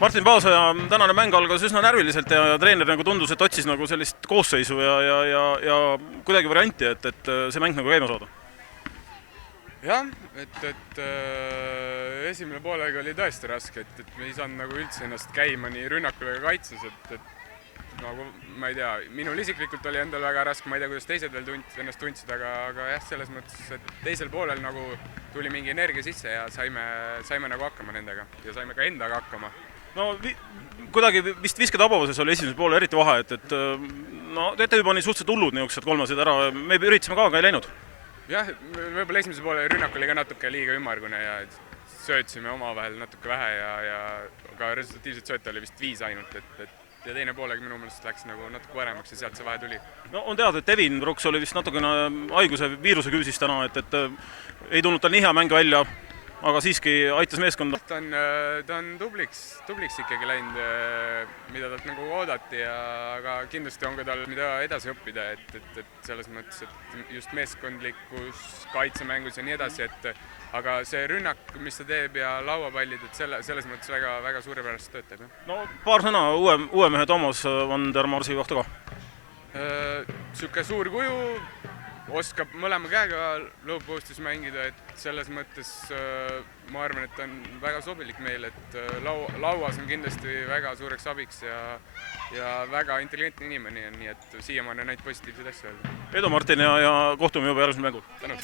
Martin Paasoja tänane mäng algas üsna närviliselt ja treener nagu tundus, et otsis nagu sellist koosseisu ja kuidagi varianti, et see mäng nagu käima saada. Jah, et esimene poolega oli tõesti raske, et me ei saanud nagu üldse ennast käima nii rünnakul ega kaitses, et nagu ma ei tea, minul isiklikult oli endal väga raske, ma ei tea, kuidas teised veel ennast tundsid, aga jah, selles mõttes, et teisel poolel nagu tuli mingi energia sisse ja saime nagu hakkama nendega ja saime ka endaga hakkama. No kuidagi vist visketabavuses oli esimesel poole eriti vahe, et no teete juba nii suhteliselt hullud niisugused kolmased ära, me üritasime ka, aga ei läinud. Jah, võib-olla esimese poole rünnak oli ka natuke liiga ümmargune ja söötsime omavahel natuke vähe ja ka resultatiivset sööte oli vist 5 ainult, ja teine poolega minu meelest läks nagu natuke paremaks ja sealt see vahe tuli. No on teada, et Evin Bruks oli vist natukene haiguse viiruse küüsis täna, et ei tulnud tal nii hea mäng välja, aga siiski aitas meeskonda. Ta on tubliks ikkagi läinud, mida talt nagu oodati, aga kindlasti on ka tal mida edasi õppida, et selles mõttes, et just meeskondlikkus, kaitsemängus ja nii edasi, aga see rünnak, mis ta teeb ja lauapallid, et selles mõttes väga suurepärast tööd teeb. No paar sõna uue mehe Toomas Van der Marsi kohta ka. Siuke suur kuju, oskab mõlema käega low-postis mängida, et selles mõttes ma arvan, et ta on väga sobilik meil, et lauas on kindlasti väga suureks abiks ja väga intelligentne inimene, nii et siiamaani on neid positiivseid asju öelda. Edu Martin ja kohtume juba järgmisel mängul. Tänud!